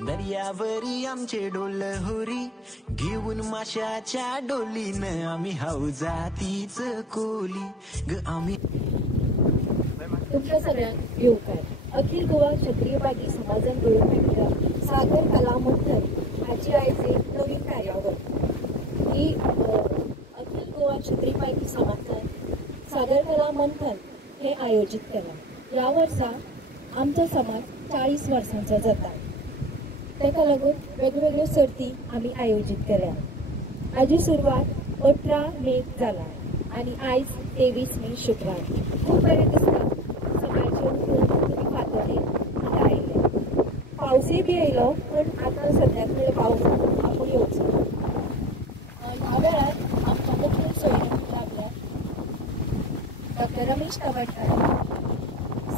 दर्यावरी आमचे डोल होरी घेऊन माशाच्या डोलीनं आम्ही हौजातीच कोली ग आम्ही. तुमच्या सगळ्यांक येवकार. अखिल गोवा क्षत्रिय बागी समाजान घडोवन हाडिल्ल्या सागर कला मंथन हाची आयज एक नवीन कार्यावळ. ही अखिल गोवा क्षत्रिय बागी समाजान सागर कला मंथन हे आयोजित केलां. ह्या वर्सा आमचो समाज 40 वर्सांचो जाता. ताका लागून वेगवेगळ्यो सर्ती आमी आयोजीत केल्या. हाची सुरवात 18 मे जाला आनी आयज 23 मे शुक्रार. खूब बरें दिसता तुमी फातोडे हांगा आयिल्ले. पावसूय बी येयलो पूण आतां सद्याक म्हणल्यार पावस आपूण येवचो. ह्या वेळार आमच्या मुखेल सोयऱ्यांक लागल्या डॉक्टर रमेश तवडकर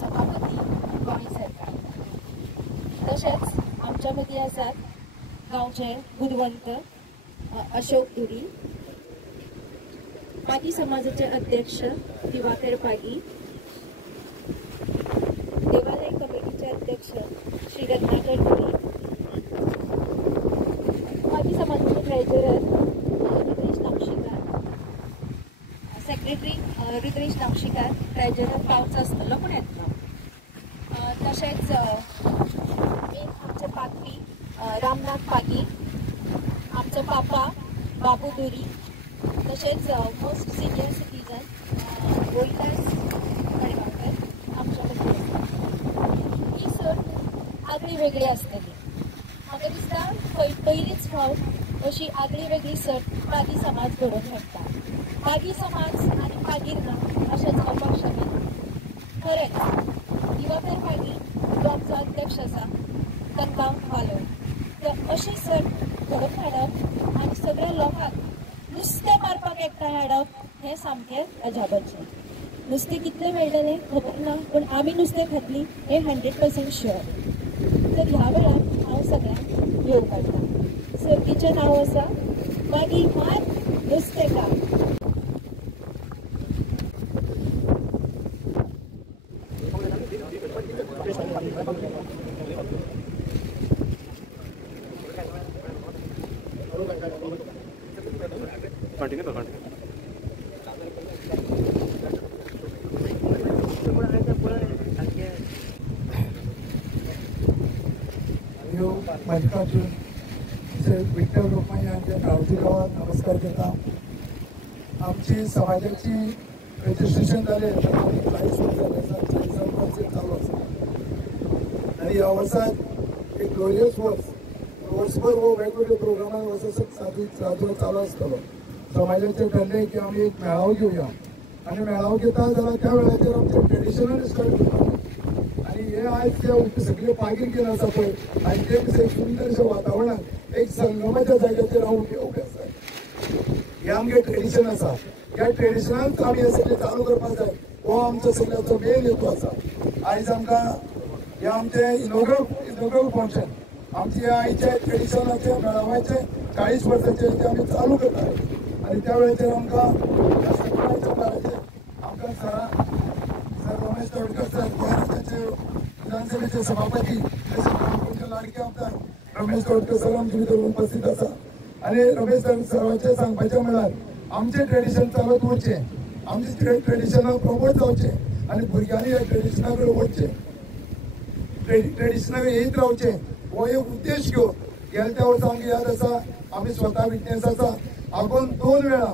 सभापती गोंय सरकार. तशेंच आमच्या मदीं आसात गांवचे बुदवंत अशोक दुरी, पागी समाजाचे अध्यक्ष दिवाकर पागी, देवालय कमिटीचे अध्यक्ष श्री रत्नाकर दुरी, पागी समाजाचे treasurer Rudresh Namshikar, secretary Rudresh Namshikar, treasurer पावच आसतलो पूण येतलो. तशेंच आमचे पाखी रामनाथ पागी, आमचे पापा बाबू दुरी, तशेंच मोस्ट सिनियर सिटीजन रोहिदास कडेगांवकर आमच्या मदीं आसा. ही सर्त आगळी वेगळी आसतली. म्हाका दिसता पयलींच फावट अशी आगळी वेगळी सर्त पागी समाज घडोवन हाडटा. पागी समाज आनी पागीरना अशें जावपाक शकना. खरेंच दिवाकर पागी जो आमचो अध्यक्ष आसा तांकां वालो. अशी सर्त घडोवन हाडप आनी सगळ्या लोकांक नुस्तें मारपाक एकठांय हाडप हें सामकें अजापाचें. नुस्तें कितलें मेळटलें खबर ना पूण आमी नुस्तें खातलीं हें 100% शुअर. तर ह्या वेळार हांव सगळ्यांक येवं काडटां. सर्तीचें नांव आसा मागी मार नुस्तेंकार. मल्लिकार्जुन विठ्ठल रुक्माई यांच्या गावची गावात नमस्कार करता. आमची समाजाची रजिस्ट्रेशन जाले 40 वर्सां चालू आसा आनी ह्या वर्साक एक ग्लोरियस वर्सभर हो वेगवेगळ्या प्रोग्रामान वर्स चालू आसतलो. समाजाचें ठरलें की आमी एक मेळावो घेवया आनी मेळावो घेता जाल्यार त्या वेळाचेर आमचें ट्रेडिशनल स्टार्ट करता. आनी हे आयज जे सगळे पागीर गेले आसा पळय आनी ते एक सुंदर अशें वातावरणात एक संगमाच्या जाग्याचेर हांव उबे आसा. हे आमगे ट्रेडिशन आसा. ह्या ट्रेडिशनांत आमी हे सगळें चालू करपाक जाय. हो आमचो सगळ्याचो मेन हेतू आसा. आयज आमकां हे आमचें इनॉग्रल फंक्शन आमचे आयचे ट्रेडिशनाचे मेळाव्याचे 40 वर्सांचे जे आमी चालू करता आनी त्या वेळाचेर आमकां ह्या सगळ्याच्या बाराचेर आमकां सर रमेश तवडकर सर महाराष्ट्राचे विधानसभेचे सभापती लाडके आमदार रमेश तवडकर सर आमचे भितर उपस्थित आसा. आनी रमेश सरांचें सांगपाचें म्हळ्यार आमचें ट्रेडिशन चालत उरचें, आमचें ट्रेडिशनाक प्रमोट जावचें आनी भुरग्यांनी ह्या ट्रेडिशना कडेन वचचें, ट्रेडिशनाक येयत रावचें हो एक उद्देश घेवन गेल्या त्या वर्सा आमकां याद आसा आमी स्वता विटनेस आसा. आगोन 2 वेळा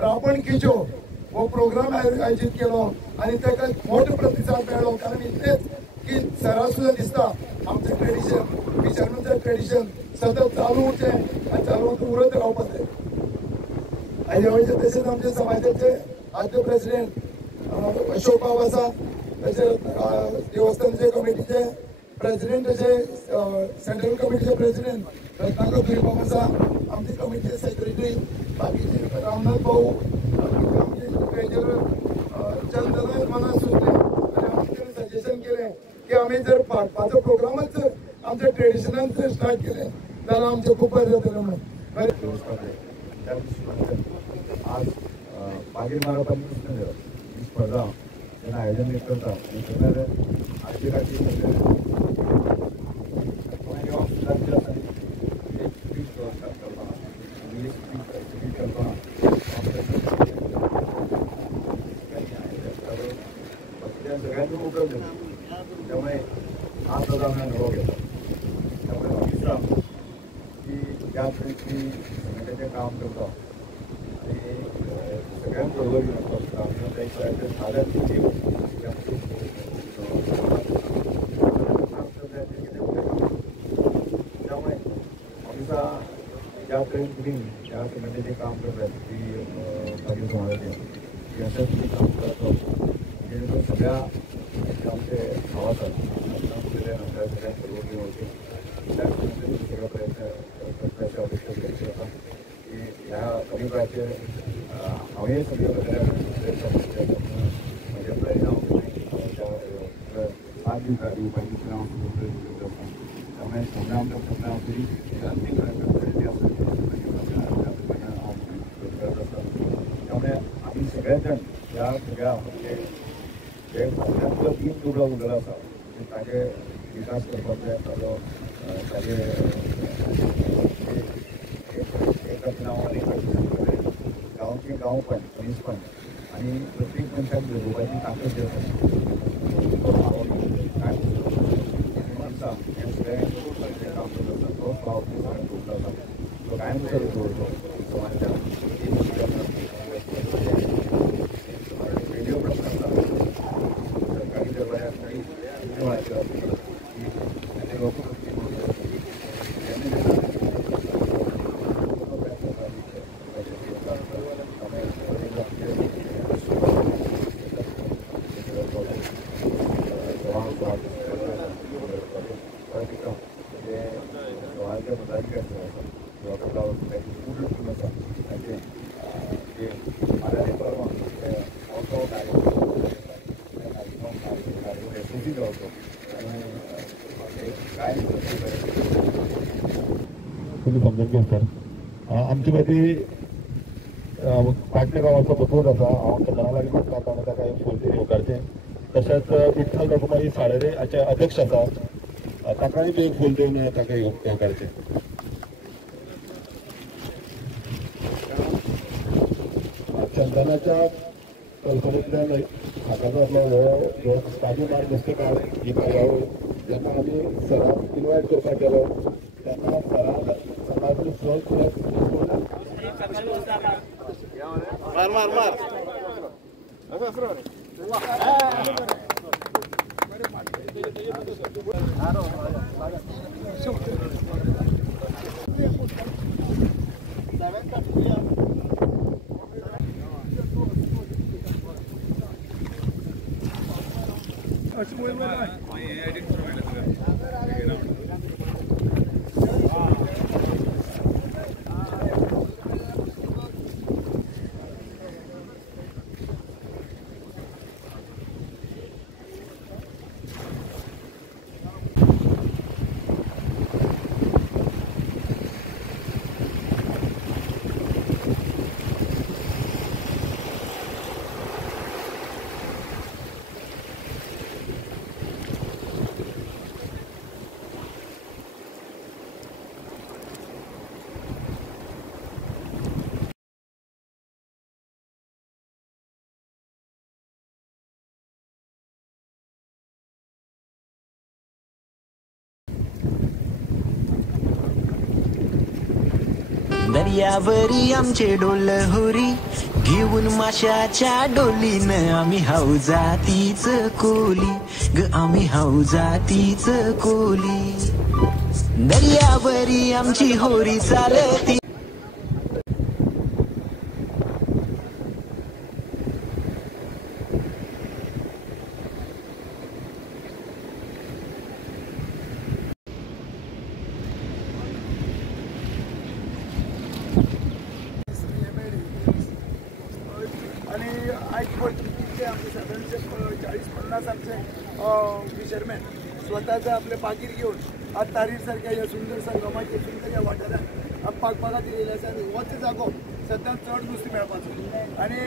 रावण किचो हो प्रोग्राम आयोजीत केलो आनी ताका मोठो प्रतिसाद मेळ्ळो. कारण इतलेंच की सराक सुद्दां दिसता आमचें ट्रेडिशन विचारणाचें ट्रेडिशन सतत चालू उरचें आनी चालू उरत रावपाक जाय. आनी ह्या वेळाचेर तशेंच आमच्या समाजाचे आद्य प्रेसिडेंट अशोक बाब आसा. तशेंच देवस्थानाचे कमिटीचे प्रेसिडेंट अशे सेंट्रल कमिटीचे प्रेसिडेंट रत्नाकर दुरी बाब आसा. आमचे कमिटीचे सेक्रेटरी बाकीचे रामनाथ भाऊ, आमचे ट्रेजरर चंद्रनाथ मनास सुद्रे. आनी आमी तेणें सजेशन केलें की आमी जर भारताचो प्रोग्रामच जर आमच्या ट्रेडिशनान जर स्टार्ट केलें जाल्यार आमचें खूब बरें जातलें म्हणून. आज मागीर मारप आनी नुस्तें धरप ही स्पर्धा जेन्ना आयोजन करता तेन्ना आर्टिकाची उपक्रम घेतो. त्यामुळे हा प्रोग्राम हा निवड घेतो. त्यामुळे ऑफिसला की त्या समितीचे काम करतो आणि सगळ्यांबरोबर घेऊन एक साधन त्यामुळे ऑफिसा ज्या तुम्ही त्या समितीचे काम करतात ती पाटील समाजाचे याच्यात मी काम करतो. जेणेकरून सगळ्या आमचे भावाचं सगळ्या सर्वोपरी होते सगळा प्रयत्न करण्याचा अपेक्षा व्यक्त होता की ह्या अभिप्रायाचे आम्ही सगळं म्हणजे परिणाम आज दिवसात त्यामुळे समजा आमच्या प्रश्नावरती अंतिम त्यामुळे आम्ही सगळेजण या सगळ्या म्हणजे जे भारतातलं 3 तुकडा उरला असा ताजे विकास करपाचे ताजो ताजे एकाच नांवान गांवचे गांवपण मनीसपण आणि प्रत्येक मनशाक जगोवपाची ताकद जी आसा काय आमचा हे सगळें काम करता तोच भाव दवरलो आसा तो कायम दवरतो समाजाच्या रेडिओ प्रश्न आसा सरकारी दरबारात काही लोक तुम्ही समजून घ्या सर. आमची मदीं पाटणे गांवाचो बसून आसा. हांव सगळ्यां लागीं म्हाका ताका एक फूल येवकारचें. तशेंच विठ्ठल रघुमाई साळेरे हाचे अध्यक्ष आसा ताकाय बी एक फूल दिवन ताका येवकारचें. चंदनाच्या कल्पनेंतल्यान साकारलो हो ताजे मार नुस्तेकार ही कार्यावळ जेन्ना आमी सराक इन्वायट करपाक गेलो तेन्ना सरान सकाळचो सहज दर्यावरी आमचे डोलहोरी घेऊन माशाच्या डोलीनं आम्ही हाऊजातीच कोली ग आम्ही हाऊजातीच कोली. दर्यावरी आमची होरी चालती आणि आमचे साधारणचे 40-50 आमचे फिशरमॅन स्वतःचं आपले पाकीट घेऊन आज तारीरसारख्या या सुंदर संगमाच्या सुंदर या वाठारात पाकपाका दिलेले आसा. आनी होच जागो सद्या चड नुस्तें मेळपाचो आनी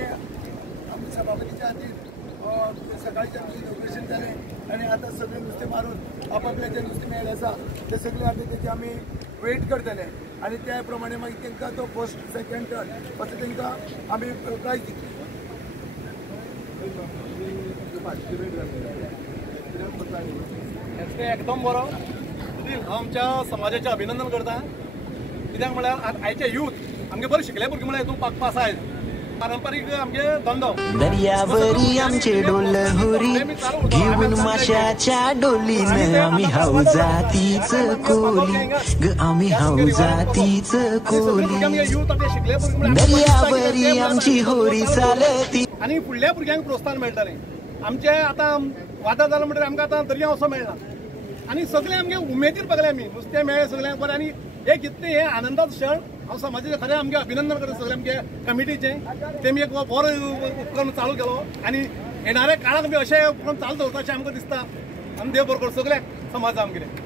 आमच्या सभापतीच्या खातीर सकाळचें आमचें इनॉग्रेशन जालें आनी आतां सगळें नुस्तें मारून आपआपल्या जें नुस्तें मेळ्ळें आसा तें सगळें आतां तेचे आमी वेट करतले आनी त्या प्रमाणे मागीर तांकां तो फर्स्ट सेकंड थर्ड असो तांकां आमी प्रायज दितले. एकदम बरो हांव आमच्या समाजाचें अभिनंदन करता कित्याक म्हळ्यार आयचे यूथ आमगे बरें शिकले भुरगे म्हळ्यार हितून पास आसात पारंपारीक आमगे धंदो दर्यावरी आमचे डोल हुरी घेऊन माशाच्या डोलीनं आम्ही हावजातीच कोली ग आम्ही हावजातीच कोली यूथ आमचे शिकले भुरगे दर्यावरी आमची होरी चालती आनी फुडल्या भुरग्यांक प्रोत्साहन मेळटलें आमचे आतां वादळ जालो म्हणटकीर आमकां आतां दर्या वचो मेळना आनी सगळे आमगे उमेदीर बगले आमी नुस्तें मेळ्ळें सगळ्यांक बरें आनी एक इतलें हें आनंदाचो क्षण हांव समाजाचें खरें आमगे अभिनंदन करता सगळे आमगे कमिटीचें तेमी एक बरो उपक्रम चालू केलो आनी येणाऱ्या काळाक बी अशें उपक्रम चालू दवरता अशें आमकां दिसता आनी देव बरो करूं सगळ्याक समाज आमगेले